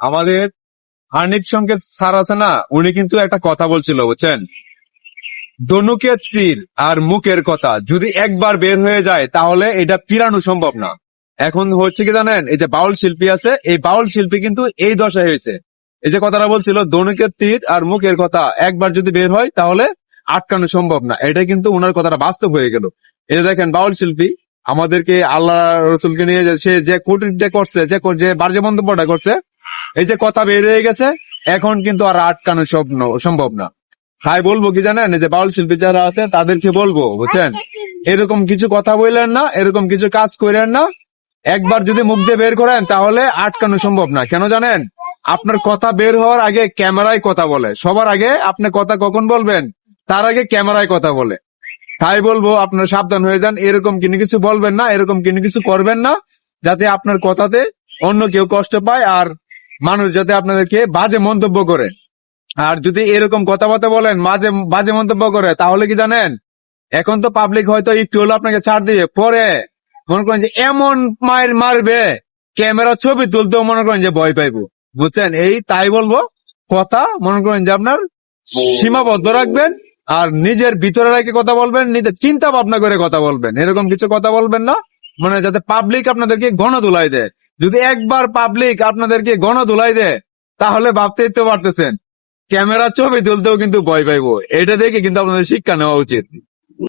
আমাদের হানিফ সংকেত স্যার আছে না, উনি কিন্তু একটা কথা বলছিল বুঝছেন, ধনুকের তীর আর মুখের কথা যদি একবার বের হয়ে যায় তাহলে এটা ফিরানো সম্ভব না। এখন হচ্ছে কি জানেন, এই যে বাউল শিল্পী আছে, এই বাউল শিল্পী কিন্তু এই দশায় হয়েছে। এই যে কথাটা বলছিল ধনুকের তীর আর মুখের কথা একবার যদি বের হয় তাহলে আটকানো সম্ভব না, এটা কিন্তু ওনার কথাটা বাস্তব হয়ে গেল। এই যে দেখেন বাউল শিল্পী আমাদেরকে আল্লাহ রসুলকে নিয়ে সে যে কটূক্তি করছে, যে বাজে মন্তব্যটা করছে, এই যে কথা বের হয়ে গেছে, এখন কিন্তু আর আটকানো সম্ভব না। তাই বলবো কি জানেন, এই যে বাউল শিল্পী যারা আছে তাদেরকে বলবো বুঝছেন, এরকম কিছু কথা বললেন না, এরকম কিছু কাজ করেন না। একবার যদি মুখ দিয়ে বের করেন তাহলে আটকানো সম্ভব না। কেন জানেন, আপনার কথা বের হওয়ার আগে ক্যামেরায় কথা বলে, সবার আগে আপনি কথা কখন বলবেন, তার আগে ক্যামেরায় কথা বলে। তাই বলবো আপনারা সাবধান হয়ে যান, এরকম কোনো কিছু বলবেন না, এরকম কোনো কিছু করবেন না, যাতে আপনার কথাতে অন্য কেউ কষ্ট পায় আর মানুষ যাতে আপনাদেরকে বাজে মন্তব্য করে। আর যদি এরকম কথাবার্তা বলেন বাজে মন্তব্য করে, তাহলে কি জানেন, এখন তো পাবলিক হয়তো একটু হলো আপনাকে ছাড় দিয়ে, পরে মনে করেন যে এমন মায়ের মারবে, ক্যামেরা ছবি তুলতেও মনে করেন যে ভয় পাইবো বুঝছেন। তাই বলবো, কথা মনে করেন যে আপনার সীমাবদ্ধ রাখবেন, আর নিজের ভিতরে রেখে কথা বলবেন, নিজের চিন্তা ভাবনা করে কথা বলবেন, এরকম কিছু কথা বলবেন না মানে যাতে পাবলিক আপনাদেরকে গণধোলাই দেয়। যদি একবার পাবলিক আপনাদেরকে গণধোলাই দেয় তাহলে ভাবতেই তো পারতেছেন, ক্যামেরা ছবি তুলতেও কিন্তু ভয় পাইবো। এটা দেখে কিন্তু আপনাদের শিক্ষা নেওয়া উচিত।